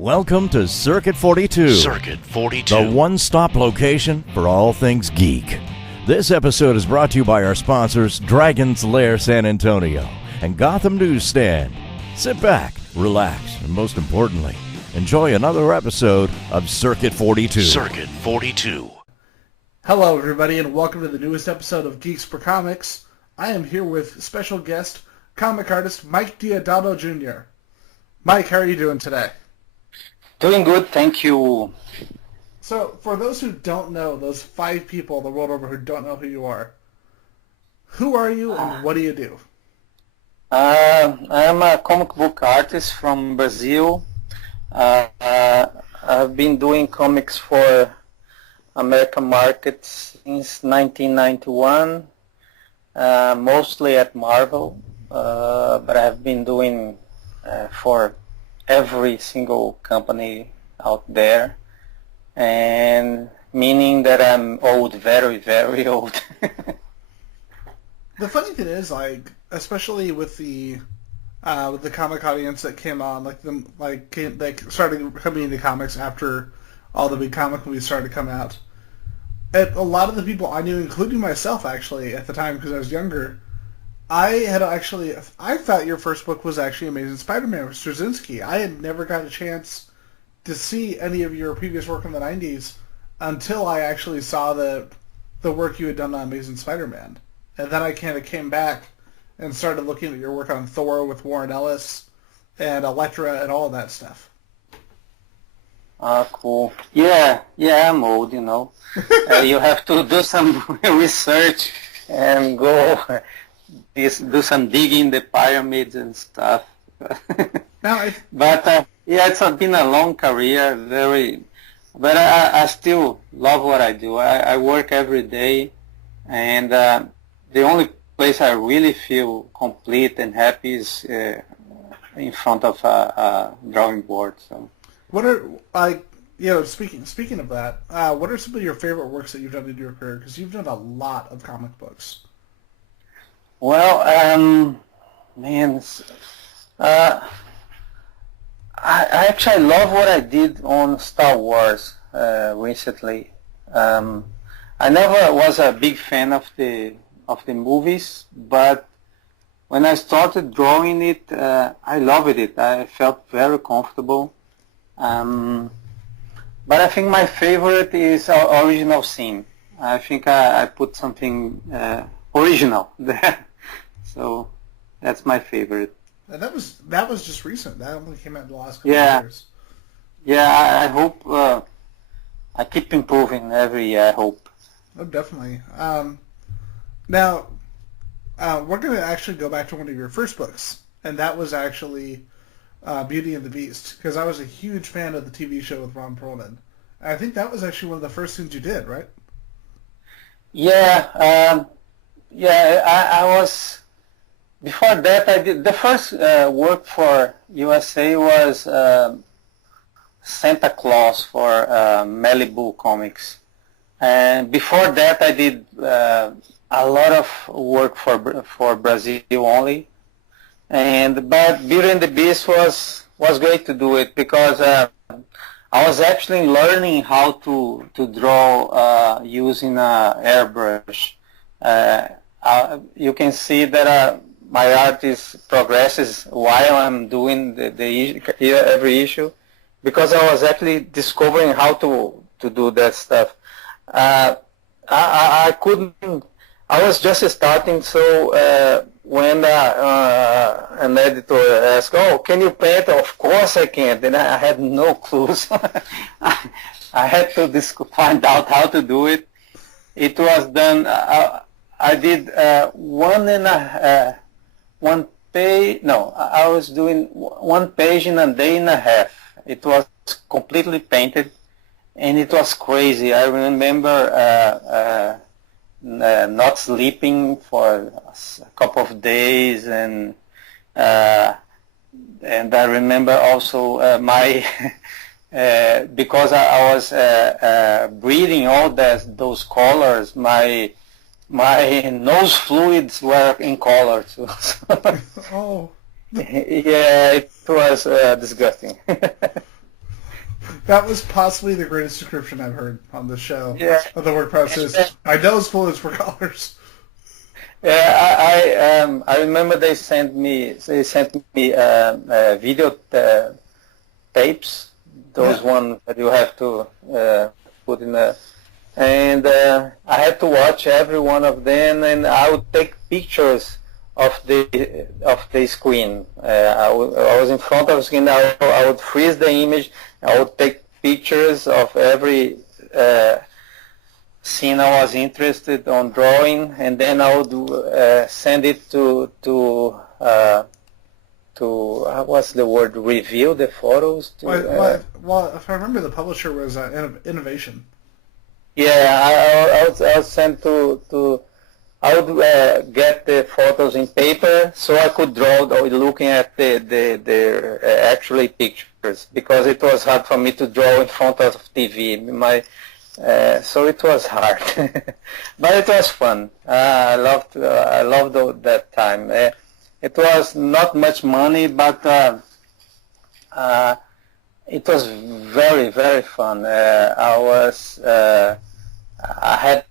Welcome to Circuit 42. Circuit 42. The one-stop location for all things geek. This episode is brought to you by our sponsors, Dragon's Lair San Antonio and Gotham Newsstand. Sit back, relax, and most importantly, enjoy another episode of Circuit 42. Circuit 42. Hello, everybody, and welcome to the newest episode of Geeks4Comics. I am here with special guest, comic artist Mike Deodato Jr. Mike, how are you doing today? Doing good, thank you. So, for those who don't know, those 5 people the world over who don't know who you are and what do you do? I'm a comic book artist from Brazil. I've been doing comics for American markets since 1991, mostly at Marvel, but I've been doing for every single company out there, and meaning that I'm old, very, very old. The funny thing is, like, especially with the comic audience that came on, they started coming into comics after all the big comic movies started to come out. And a lot of the people I knew, including myself, actually, at the time, because I was younger, I thought your first book was actually Amazing Spider-Man with Straczynski. I had never got a chance to see any of your previous work in the 90s until I actually saw the work you had done on Amazing Spider-Man. And then I kind of came back and started looking at your work on Thor with Warren Ellis and Elektra and all of that stuff. Cool. Yeah, I'm old, you know. You have to do some research and do some digging in the pyramids and stuff. But it's been a long career, but I still love what I do. I work every day, and the only place I really feel complete and happy is in front of a drawing board. So, what are speaking of that? What are some of your favorite works that you've done in your career? Because you've done a lot of comic books. Well, I actually love what I did on Star Wars recently. I never was a big fan of the movies, but when I started drawing it, I loved it. I felt very comfortable. But I think my favorite is our original scene. I think I put something original there. So that's my favorite. And that was just recent. That only came out in the last couple of years. Yeah, I hope I keep improving every year, I hope. Oh, definitely. Now, we're going to actually go back to one of your first books, and that was actually Beauty and the Beast, because I was a huge fan of the TV show with Ron Perlman. I think that was actually one of the first things you did, right? Yeah, I was... Before that, I did the first work for USA was Santa Claus for Malibu Comics, and before that, I did a lot of work for Brazil only. But Beauty and the Beast was great to do it because I was actually learning how to draw using airbrush. You can see that. My art progresses while I'm doing every issue, because I was actually discovering how to do that stuff. I couldn't. I was just starting, so when an editor asked, "Oh, can you paint?" Of course I can. Then I had no clues. I had to find out how to do it. It was done. I did I was doing 1 page in a day and a half. It was completely painted, and it was crazy. I remember not sleeping for a couple of days, and I remember also my because I was breathing all those colors. My nose fluids were in color too. Oh. Yeah, it was disgusting. That was possibly the greatest description I've heard on the show of the work process. I know it's bullets for colors. Yeah, I remember they sent me video tapes. Those ones that you have to put in a, and I had to watch every one of them, and I would take pictures of the screen. I was in front of the screen. I would freeze the image. I would take pictures of every scene I was interested on drawing, and then I would send it to what's the word? Review the photos. Well, if I remember, the publisher was Innovation. Yeah, I would send to. I would get the photos in paper so I could draw looking at the actually pictures, because it was hard for me to draw in front of TV. So it was hard, but it was fun. I loved that time. It was not much money, but it was very, very fun. I had.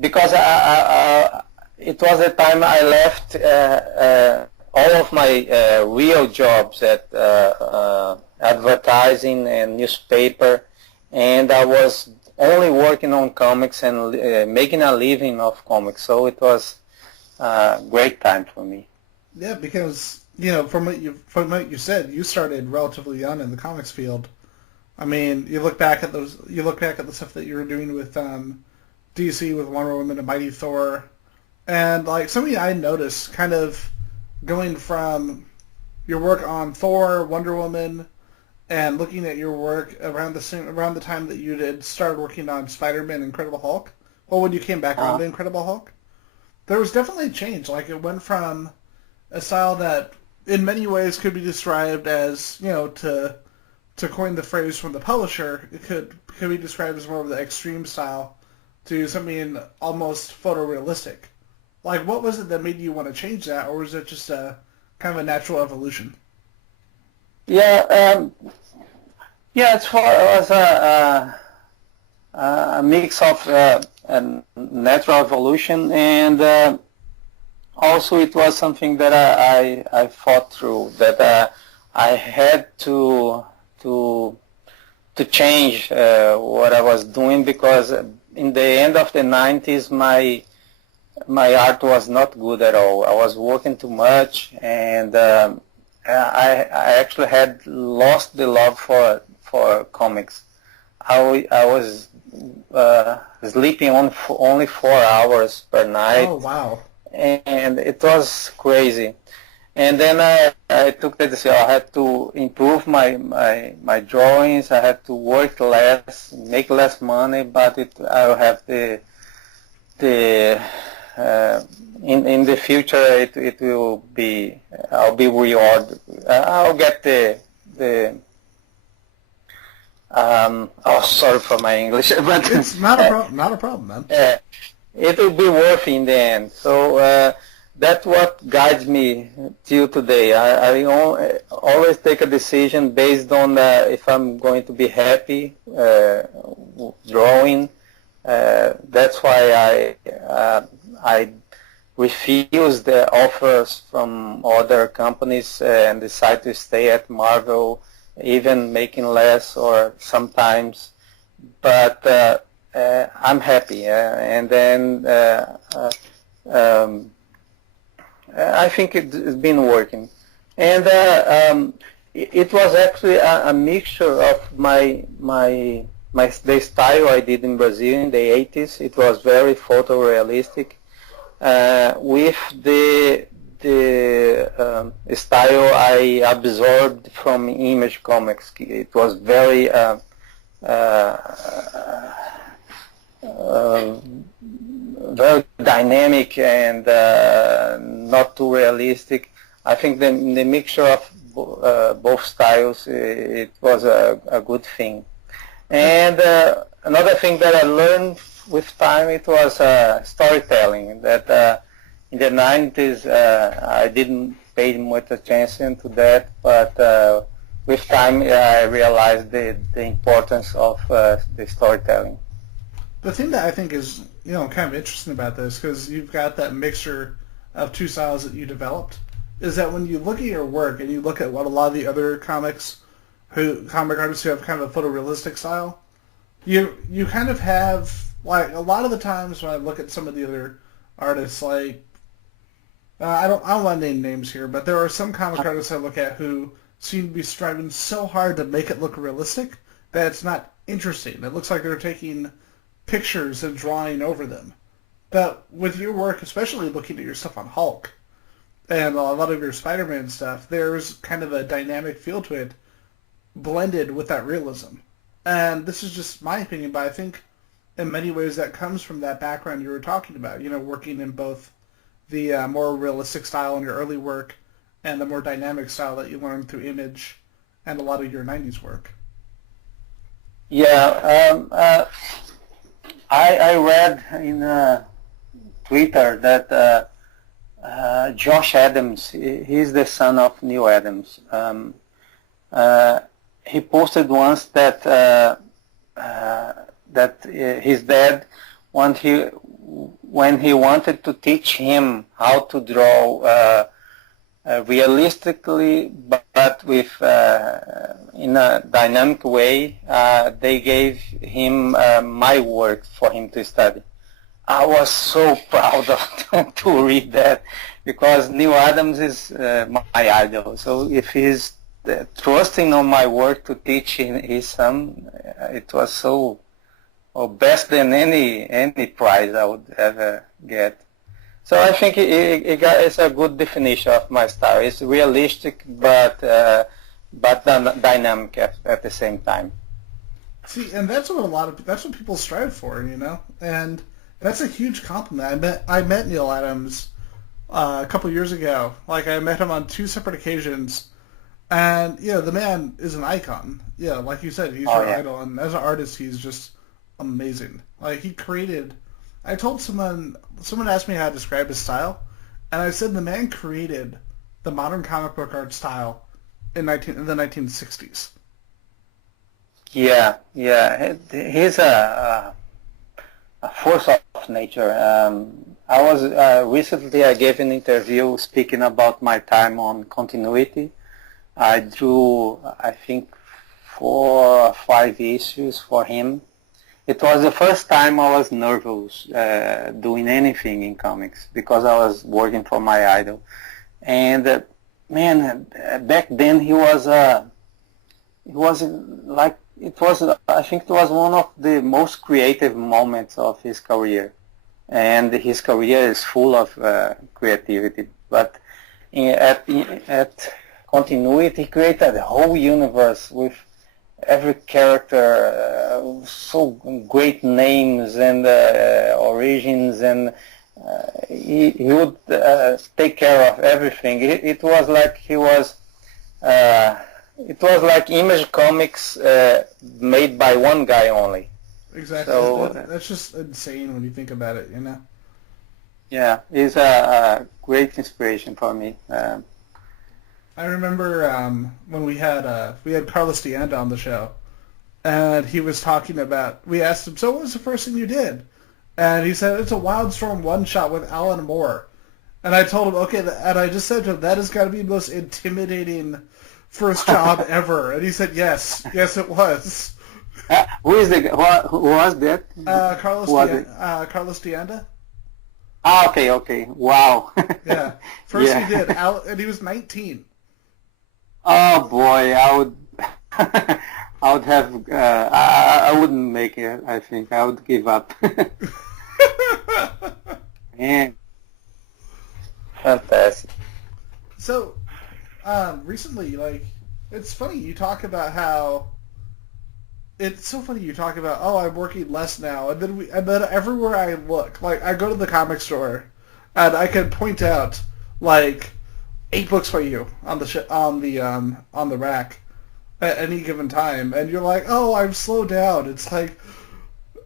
Because it was the time I left all of my real jobs at advertising and newspaper, and I was only working on comics and making a living off comics. So it was a great time for me. Yeah, because from what you said, you started relatively young in the comics field. I mean, you look back at the stuff that you were doing with DC, with Wonder Woman and Mighty Thor, and like something I noticed, kind of going from your work on Thor, Wonder Woman, and looking at your work around the time that you did started working on Spider-Man, Incredible Hulk. Well, when you came back on to Incredible Hulk, there was definitely a change. Like, it went from a style that in many ways could be described as, to coin the phrase from the publisher, it could be described as more of the extreme style, to something almost photorealistic. Like, what was it that made you want to change that, or was it just a kind of a natural evolution? Yeah, as far as a mix of a natural evolution, and also it was something that I thought through, that I had to change what I was doing, because in the end of the 90s, my art was not good at all. I was working too much, and I actually had lost the love for comics. I was sleeping only 4 hours per night. Oh, wow. And it was crazy. And then I took the decision. I had to improve my drawings. I had to work less, make less money, but I'll have in the future it will be, I'll be rewarded. I'll get sorry for my English, but it's not a problem, man. It will be worth in the end. So that's what guides me till today. I always take a decision based on if I'm going to be happy drawing. That's why I refuse the offers from other companies and decide to stay at Marvel, even making less or sometimes. But I'm happy, and then I think it's been working. And it was actually a mixture of the style I did in Brazil in the 80s. It was very photorealistic, with the style I absorbed from Image Comics. It was very very dynamic and not too realistic. I think the mixture of both styles, it was a good thing. And another thing that I learned with time, it was storytelling. That in the 90s I didn't pay much attention to that, but with time, I realized the importance of the storytelling. The thing that I think is, kind of interesting about this, because you've got that mixture of two styles that you developed, is that when you look at your work and you look at what a lot of the other comic artists who have kind of a photorealistic style, you kind of have, like, a lot of the times when I look at some of the other artists, like, I don't want to name names here, but there are some comic artists I look at who seem to be striving so hard to make it look realistic that it's not interesting. It looks like they're taking pictures and drawing over them. But with your work, especially looking at your stuff on Hulk and a lot of your Spider-Man stuff, there's kind of a dynamic feel to it blended with that realism. And this is just my opinion, but I think in many ways that comes from that background you were talking about, working in both the more realistic style in your early work and the more dynamic style that you learned through Image and a lot of your 90s work. Yeah, I read in Twitter that Josh Adams, he's the son of Neil Adams. He posted once that his dad, when he wanted to teach him how to draw realistically, but with in a dynamic way, they gave him my work for him to study. I was so proud of to read that, because Neil Adams is my idol. So if he's trusting on my work to teach his son, it was so best than any prize I would ever get. So I think it's a good definition of my style. It's realistic, but dynamic at the same time. See, and that's what people strive for, and that's a huge compliment. I met Neil Adams a couple years ago. Like, I met him on 2 separate occasions, and the man is an icon. Yeah, like you said, he's your idol, and as an artist, he's just amazing. Like, he created. I told someone asked me how to describe his style, and I said the man created the modern comic book art style in the 1960s. Yeah, he's a force of nature. I was recently I gave an interview speaking about my time on Continuity. I drew, I think, 4 or 5 issues for him. It was the first time I was nervous doing anything in comics, because I was working for my idol. And man, back then I think it was one of the most creative moments of his career. And his career is full of creativity. But at Continuity, he created a whole universe with every character, so great names and origins, and he would take care of everything. It was like Image Comics made by one guy only. Exactly. So that's just insane when you think about it, Yeah, he's a great inspiration for me. I remember when we had Carlos Deanda on the show, and he was talking about. We asked him, "So what was the first thing you did?" And he said, "It's a Wildstorm one-shot with Alan Moore." And I told him, "Okay," and I just said to him, "That has got to be the most intimidating first job ever." And he said, "Yes, it was." Who was that? Carlos Deanda. Ah, okay. Wow. Yeah. First he did, and he was 19. Oh boy, I would have. I wouldn't make it. I think I would give up. Man, fantastic. So, recently, it's funny you talk about how. It's so funny you talk about, I'm working less now, and then everywhere I look, I go to the comic store, and I can point out 8 books by you on the rack at any given time, and you're like, I've slowed down. It's like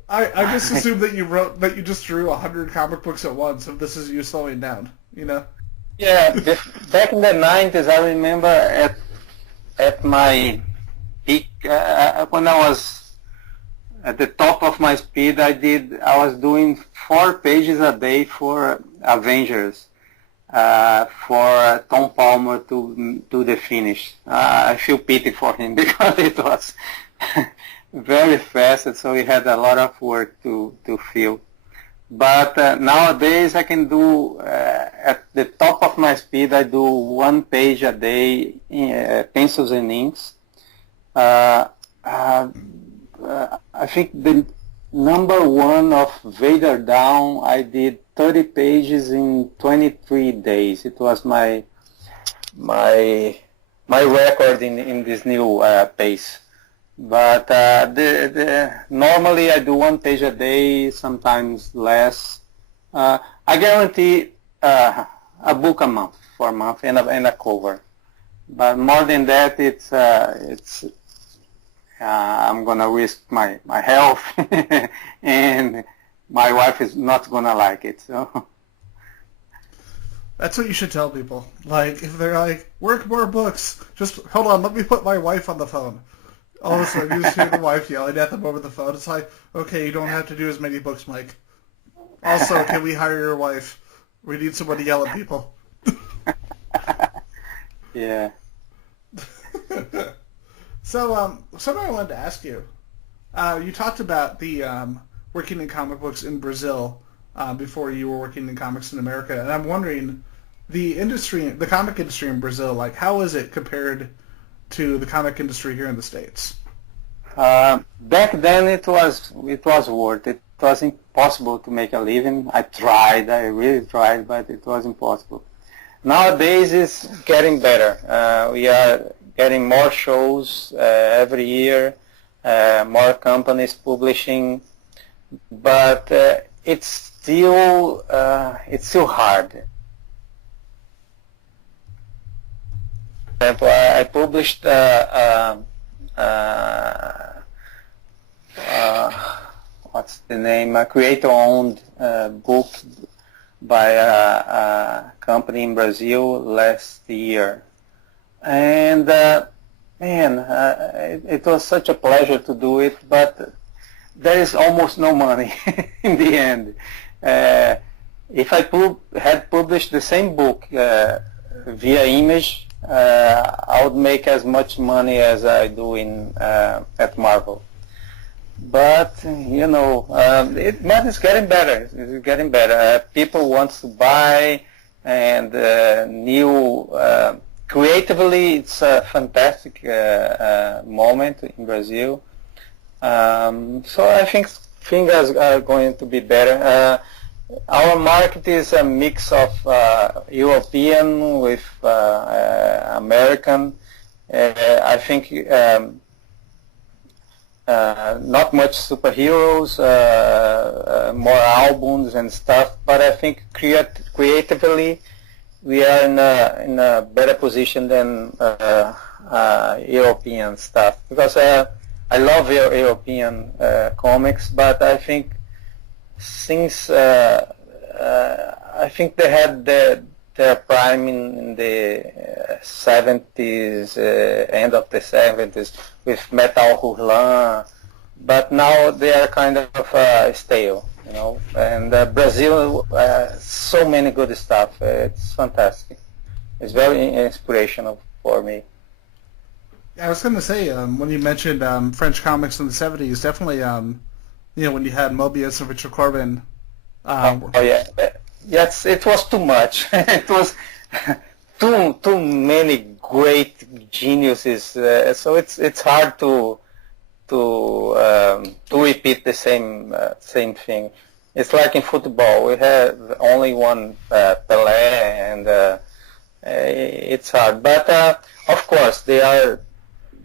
I just assumed that you just drew 100 comic books at once, and this is you slowing down, Yeah, back in the 90s, I remember at my peak, when I was at the top of my speed, I was doing 4 pages a day for Avengers, for Tom Palmer to do the finish. I feel pity for him because it was very fast, and so he had a lot of work to fill. But nowadays I can do, at the top of my speed, I do 1 page a day, pencils and inks. I think the number 1 of Vader Down, I did 30 pages in 23 days. It was my record in this new pace. But normally I do 1 page a day, sometimes less. I guarantee a book a month, for a month, and a cover. But more than that, it's I'm gonna risk my health, and my wife is not gonna like it. So that's what you should tell people. Like, if they're like, work more books, just hold on, let me put my wife on the phone. All of a sudden, you just hear the wife yelling at them over the phone. It's like, okay, you don't have to do as many books, Mike. Also, can we hire your wife? We need someone to yell at people. Yeah. So, something I wanted to ask you. You talked about the working in comic books in Brazil before you were working in comics in America, and I'm wondering, the comic industry in Brazil, like, how is it compared to the comic industry here in the States? Back then, it was worth it. It was impossible to make a living. I really tried, but it was impossible. Nowadays, it's getting better. We are getting more shows every year, more companies publishing, but it's still hard. For example, I published what's the name? A creator-owned book by a company in Brazil last year. And it was such a pleasure to do it, but there is almost no money in the end. If I had published the same book via Image, I would make as much money as I do at Marvel. But it's getting better. It's getting better. People want to buy, and new. Creatively, it's a fantastic moment in Brazil. So I think things are going to be better. Our market is a mix of European with American. I think not much superheroes, more albums and stuff. But I think creatively, we are in a better position than European stuff, because I love European comics, but I think since I think they had their prime in the 70s, end of the 70s with Metal Hurlan, but now they are kind of stale. And Brazil, so many good stuff. It's fantastic. It's very inspirational for me. I was going to say, when you mentioned French comics in the 70s, definitely, when you had Mobius and Richard Corbin. Oh yeah, yes, it was too much. It was too many great geniuses. So it's hard to repeat the same thing. It's like in football. We have only one Pelé, and it's hard. But of course, there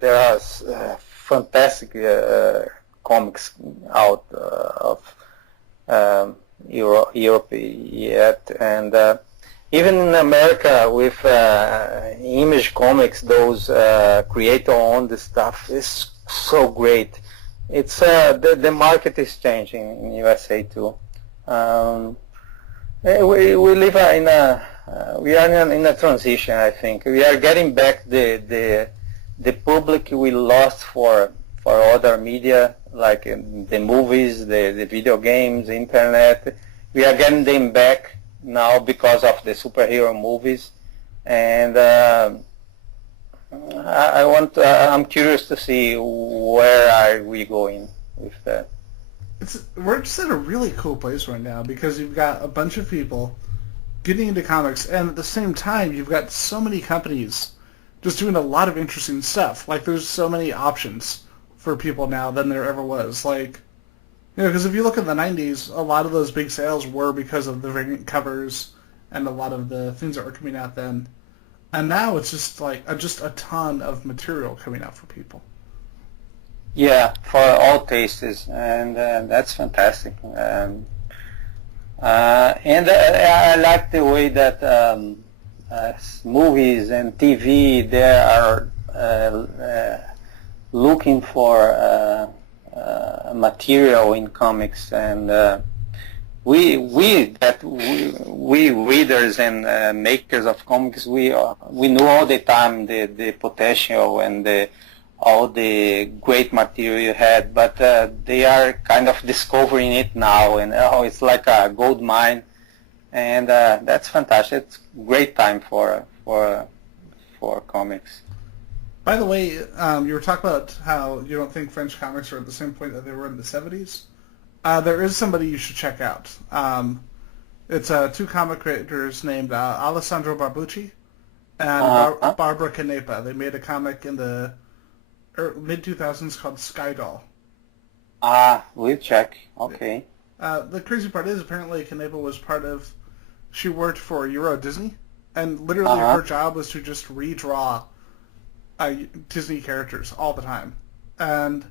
are fantastic comics out of Europe yet, and even in America with Image Comics, those creator-owned stuff is so great. It's the market is changing in USA too. We live we are in a transition. I think we are getting back the the public we lost for other media, like the movies, the video games, the internet. We are getting them back now because of the superhero movies, and I'm curious to see where are we going with that. We're just at a really cool place right now because you've got a bunch of people getting into comics, and at the same time, you've got so many companies just doing a lot of interesting stuff. Like, there's so many options for people now than there ever was. Like, you know, because if you look at the 90s, a lot of those big sales were because of the variant covers and a lot of the things that were coming out then. And now it's just like just a ton of material coming out for people. Yeah, for all tastes, and that's fantastic. And I like the way that movies and TV, they are looking for material in comics, and we readers and makers of comics, we know all the time the potential and all the great material you had, but they are kind of discovering it now, and it's like a gold mine, and that's fantastic. It's a great time for comics. By the way, you were talking about how you don't think French comics are at the same point that they were in the 70s. There is somebody you should check out. It's two comic creators named Alessandro Barbucci and Barbara Canepa. They made a comic in the mid-2000s called Skydoll. We'll check. Okay. The crazy part is apparently Canepa was she worked for Euro Disney, and literally her job was to just redraw Disney characters all the time. And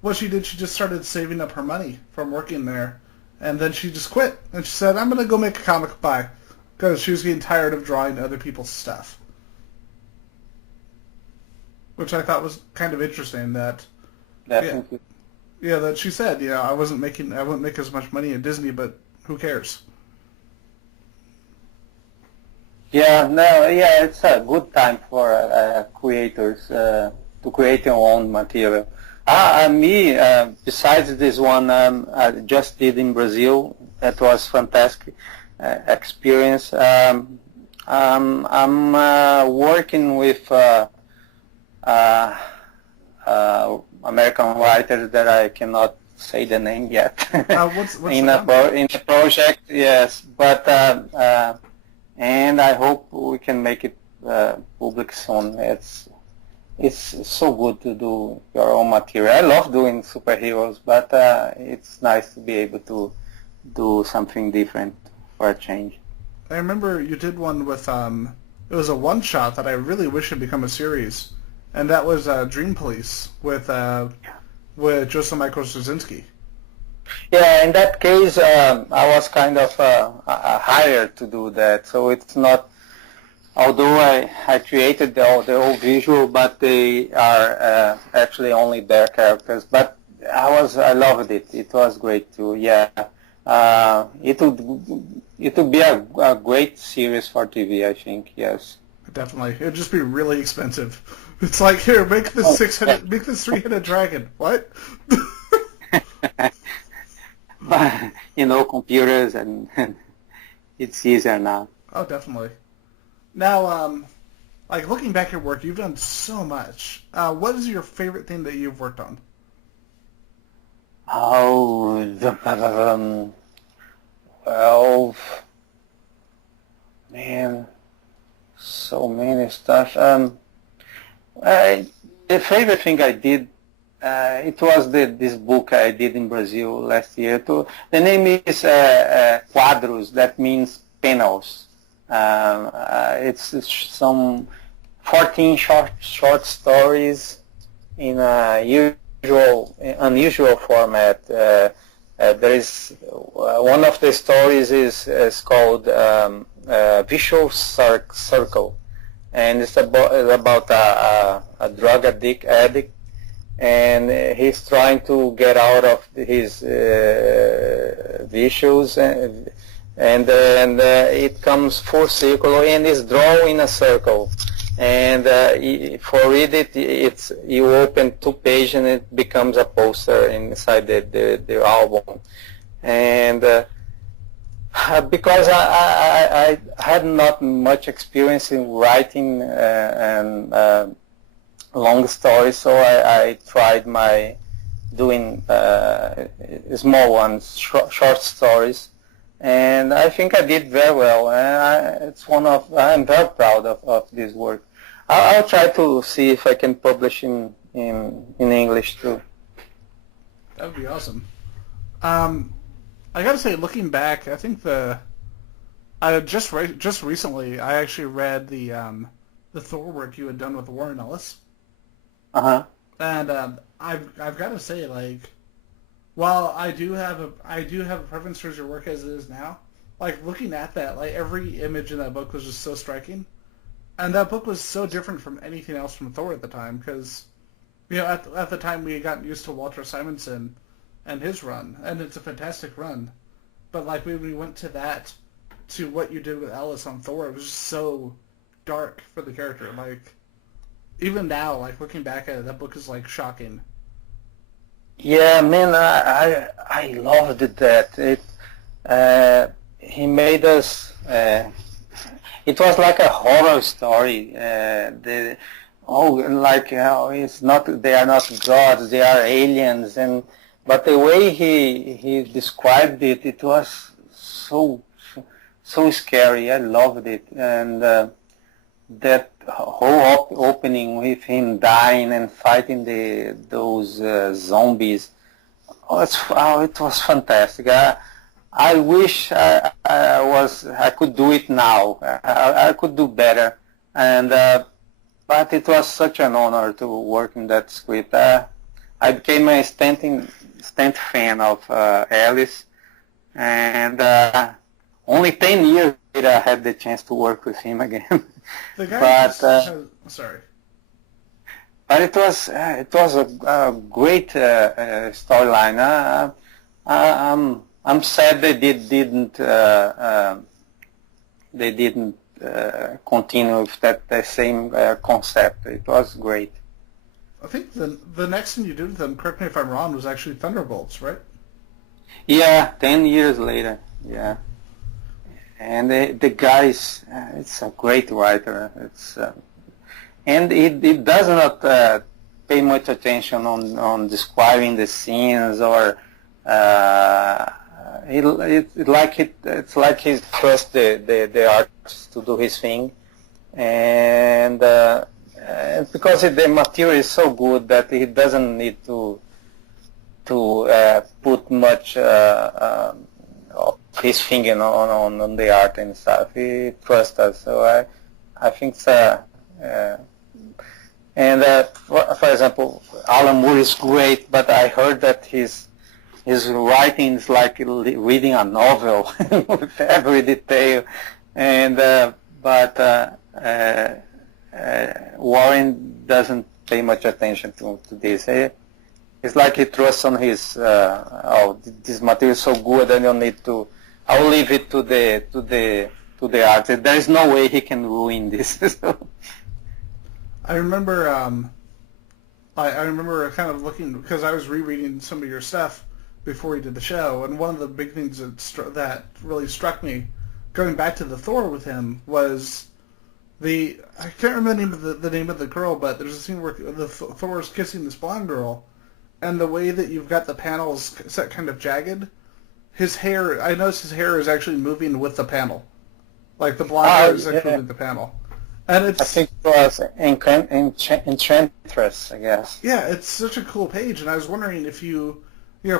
what she did, she just started saving up her money from working there, and then she just quit. And she said, I'm going to go make a comic book, because she was getting tired of drawing other people's stuff. Which I thought was kind of interesting that... Definitely. Yeah, that she said, I wouldn't make as much money at Disney, but who cares? It's a good time for creators to create your own material. Me, besides this one I just did in Brazil, that was fantastic experience. I'm working with American writers that I cannot say the name yet. What's in a project, yes, but and I hope we can make it public soon. It's so good to do your own material. I love doing superheroes, but it's nice to be able to do something different for a change. I remember you did one with it was a one-shot that I really wish had become a series, and that was Dream Police with Joseph Michael Straczynski. Yeah, in that case, I was kind of hired to do that, so it's not. Although I created the whole visual, but they are actually only their characters. But I loved it. It was great too. Yeah, it would be a great series for TV, I think. Yes. Definitely, it'd just be really expensive. It's like, here, make this 3-headed dragon. What? Computers and it's easier now. Oh, definitely. Now, like looking back at your work, you've done so much. What is your favorite thing that you've worked on? Well, man, so many stuff. The favorite thing I did, it was this book I did in Brazil last year. The name is Quadros, that means panels. It's some 14 short stories in a unusual format. There is one of the stories is called Vicious Circle, and it's about a drug addict, and he's trying to get out of his vicious. And then it comes full circle and is drawn in a circle. And for read it, it's you open 2 pages and it becomes a poster inside the album. And because I had not much experience in writing and long stories, so I tried doing small ones, short stories, and I think I did very well. And I'm very proud of this work. I'll try to see if I can publish in English too. That would be awesome. I gotta say, looking back, I think just recently I actually read the Thor work you had done with Warren Ellis. And I've got to say, like, while I do have a preference for your work as it is now, like looking at that, like every image in that book was just so striking, and that book was so different from anything else from Thor at the time, because at the time we had gotten used to Walter Simonson and his run, and it's a fantastic run, but like when we went to what you did with Ellis on Thor, it was just so dark for the character. Like even now, like looking back at it, that book is like shocking. Yeah, man, I loved that. He made us. It was like a horror story. It's not. They are not gods. They are aliens. But the way he described it, it was so scary. I loved it, and that whole opening with him dying and fighting those zombies. It was fantastic. I wish I could do it now. I could do better, but it was such an honor to work in that script. I became a instant fan of Alice, and only 10 years later I had the chance to work with him again. The guy sorry. But it was a great storyline. I'm sad they didn't continue with that same concept. It was great. I think the next thing you did with them, correct me if I'm wrong, was actually Thunderbolts, right? Yeah, 10 years later. Yeah. And the guy it's a great writer. And it does not pay much attention on describing the scenes or it's like he trusts the artist to do his thing, and because the material is so good that he doesn't need to put much of his finger on the art and stuff. He trusts us, so I think it's for example, Alan Moore is great, but I heard that his writing is like reading a novel with every detail, and but Warren doesn't pay much attention to this. It's like he trusts on his this material is so good I don't need to. I'll leave it to the artist. There is no way he can ruin this. I remember I remember kind of looking, because I was rereading some of your stuff before we did the show, and one of the big things that really struck me going back to the Thor with him was I can't remember the name of the girl, but there's a scene where Thor is kissing this blonde girl, and the way that you've got the panels set kind of jagged, I noticed his hair is actually moving with the panel. Like the blonde hair is actually moving the panel. And I think it was Enchantress, I guess. Yeah, it's such a cool page, and I was wondering if you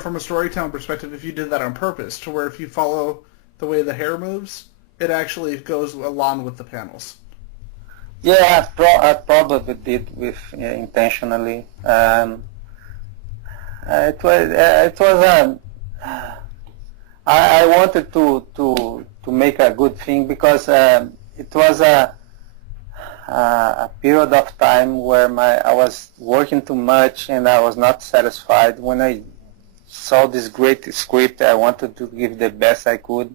from a storytelling perspective, if you did that on purpose, to where if you follow the way the hair moves, it actually goes along with the panels. Yeah, I probably did intentionally. It was I wanted to make a good thing, because it was a period of time where I was working too much and I was not satisfied. When I saw this great script, I wanted to give the best I could,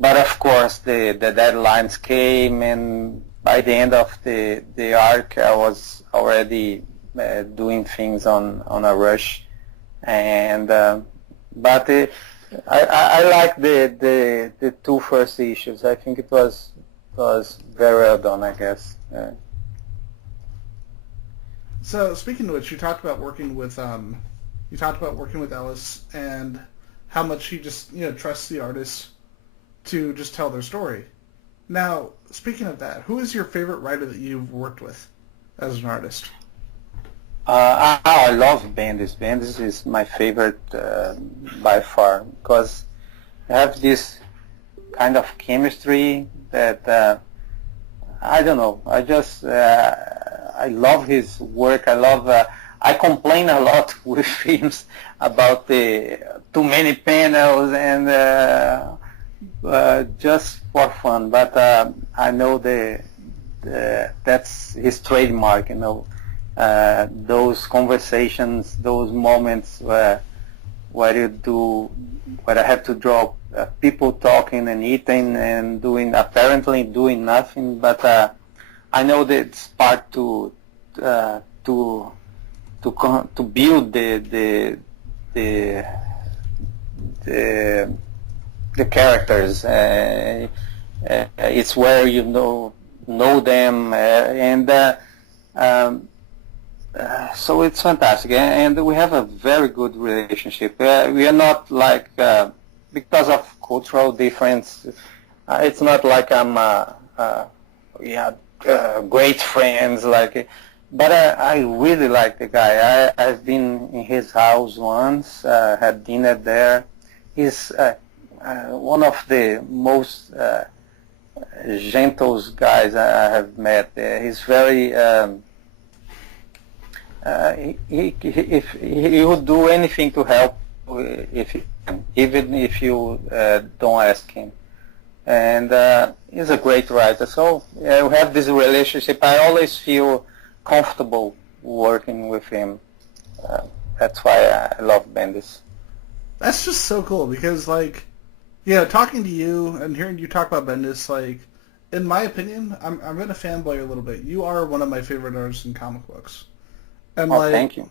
but of course the deadlines came, by the end of the arc, I was already doing things on a rush, and but I like the two first issues. I think it was very well done, I guess. So speaking of which, you talked about working with Ellis and how much he just trusts the artists to just tell their story. Now, speaking of that, who is your favorite writer that you've worked with as an artist? I love Bendis. Bendis is my favorite by far because I have this kind of chemistry that I don't know. I just I love his work. I complain a lot with films about the too many panels and just for fun. But I know that's his trademark. Those conversations, those moments where I have to draw people talking and eating and apparently doing nothing, but I know that it's part to build the characters. It's where you know them so it's fantastic, and we have a very good relationship. We are not like because of cultural difference. It's not like I'm great friends, but I really like the guy. I've been in his house once, had dinner there. He's one of the most gentle guys I have met. He's very he would do anything to help even if you don't ask him. And he's a great writer. So we have this relationship. I always feel comfortable working with him. That's why I love Bendis. That's just so cool because, talking to you and hearing you talk about Bendis, in my opinion, I'm going to fanboy a little bit. You are one of my favorite artists in comic books. And thank you.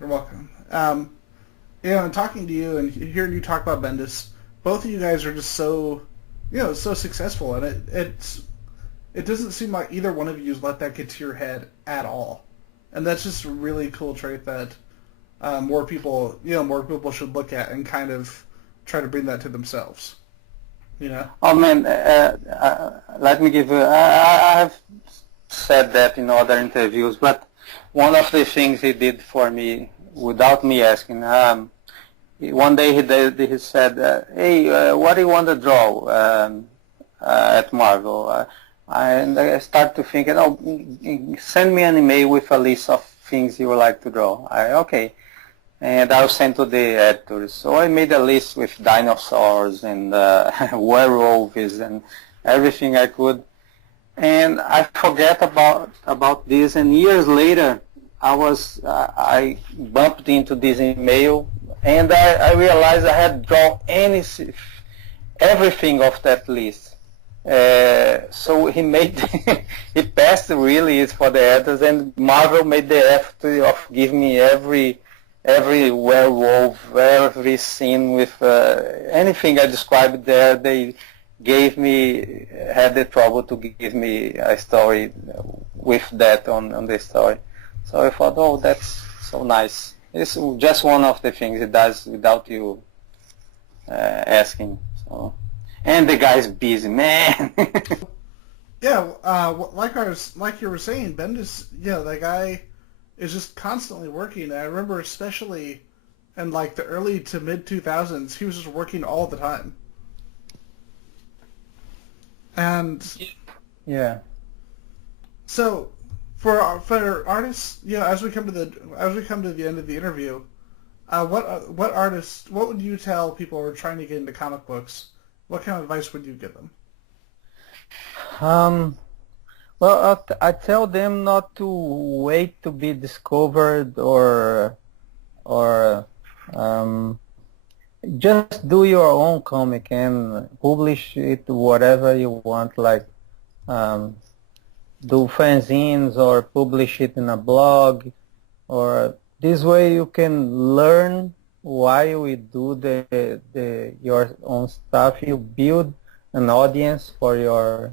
You're welcome. And talking to you and hearing you talk about Bendis, both of you guys are just so, so successful, and it doesn't seem like either one of you has let that get to your head at all, and that's just a really cool trait that more people should look at and kind of try to bring that to themselves. Oh man, let me give you. I have said that in other interviews, but one of the things he did for me without me asking, one day he said, hey, what do you want to draw at Marvel? And I start to think, send me an email with a list of things you would like to draw. Okay. And I'll send to the editors. So I made a list with dinosaurs and werewolves and everything I could. And I forget about this, and years later, I bumped into this email, and I realized I had drawn everything of that list. So he he passed really it for the editors, and Marvel made the effort of giving me every werewolf, every scene with anything I described there. They had the trouble to give me a story with that on the story. So I thought, that's so nice. It's just one of the things it does without you asking. So, and the guy's busy, man. Yeah, like you were saying, Bendis, that guy is just constantly working. I remember especially in the early to mid 2000s, he was just working all the time. And yeah. So for artists, as we come to the end of the interview, what would you tell people who are trying to get into comic books? What kind of advice would you give them? Well, I tell them not to wait to be discovered or just do your own comic and publish it whatever you want. do fanzines or publish it in a blog, or this way you can learn while you do your own stuff. You build an audience for your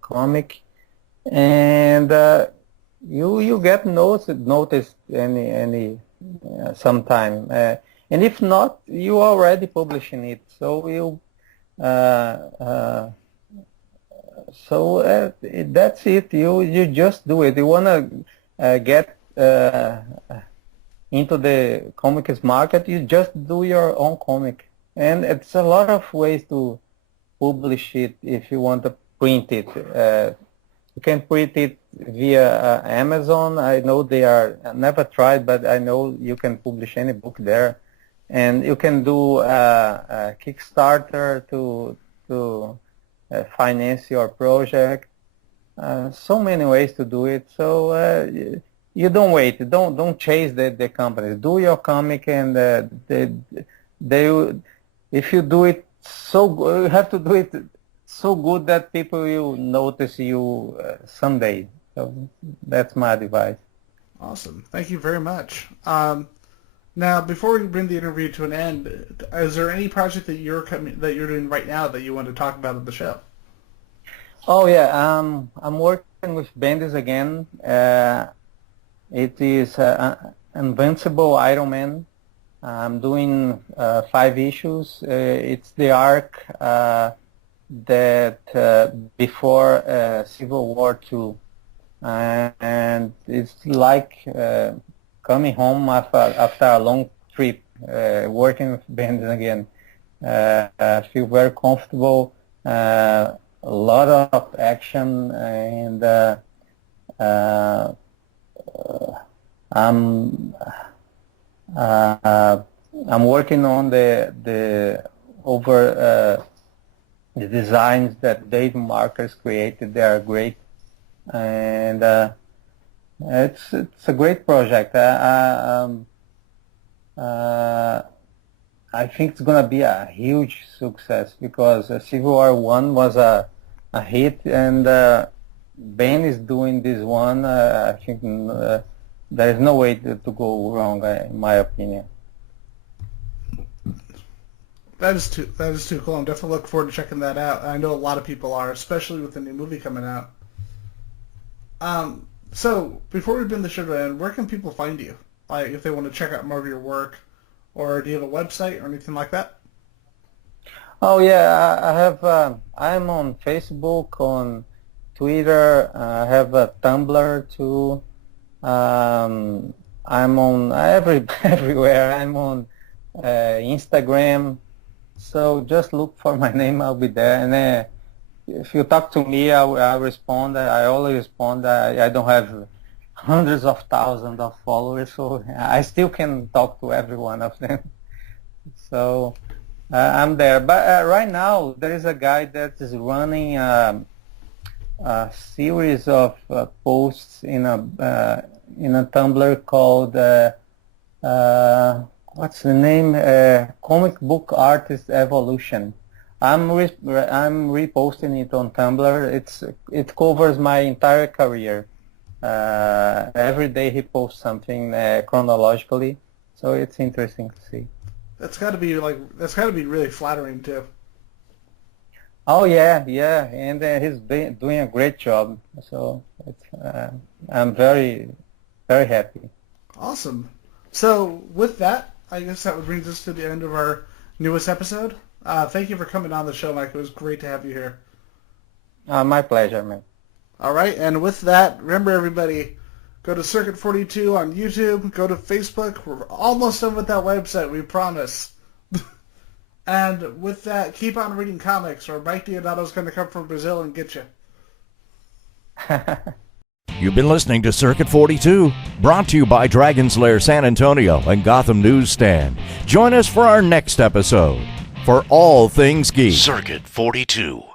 comic, and you get noticed any sometime. And if not, you already publishing it, so you that's it. You just do it. You wanna get into the comics market, you just do your own comic. And it's a lot of ways to publish it if you want to print it. You can print it via Amazon. I know I never tried, but I know you can publish any book there. And you can do a Kickstarter to finance your project. So many ways to do it. So you don't wait. Don't chase the companies. Do your comic, and if you do it so good, you have to do it so good that people will notice you someday. So that's my advice. Awesome. Thank you very much. Now, before we bring the interview to an end, is there any project that you're doing right now that you want to talk about at the show? Oh yeah, I'm working with Bendis again. It is Invincible Iron Man. I'm doing 5 issues. It's the arc that before Civil War II, and it's like coming home after a long trip, working with Bendis again. I feel very comfortable. A lot of action, and I'm working on the designs that Dave Marcus created. They are great, and it's a great project. I think it's gonna be a huge success because Civil War I was a hit, and Ben is doing this one. I think there is no way to go wrong, in my opinion. That is too cool. I'm definitely looking forward to checking that out. I know a lot of people are, especially with the new movie coming out. So before we bring the show to end, where can people find you? Like if they want to check out more of your work, or do you have a website or anything like that? Oh yeah, I have. I'm on Facebook, on Twitter. I have a Tumblr too. I'm on everywhere. I'm on Instagram. So just look for my name. I'll be there. And if you talk to me, I'll respond. I always respond. I don't have hundreds of thousands of followers, so I still can talk to every one of them. So I'm there. But right now, there is a guy that is running a series of posts in a Tumblr called what's the name? Comic Book Artist Evolution. I'm reposting it on Tumblr. It covers my entire career. Every day he posts something chronologically, so it's interesting to see. That's got to be really flattering too. Oh yeah, and he's doing a great job. So I'm very, very happy. Awesome. So with that, I guess that would bring us to the end of our newest episode. Thank you for coming on the show, Mike. It was great to have you here. My pleasure, man. All right, and with that, remember everybody, go to Circuit 42 on YouTube, go to Facebook. We're almost done with that website, we promise. And with that, keep on reading comics, or Mike Deodato's going to come from Brazil and get you. You've been listening to Circuit 42, brought to you by Dragon's Lair San Antonio and Gotham Newsstand. Join us for our next episode. For all things geek. Circuit 42.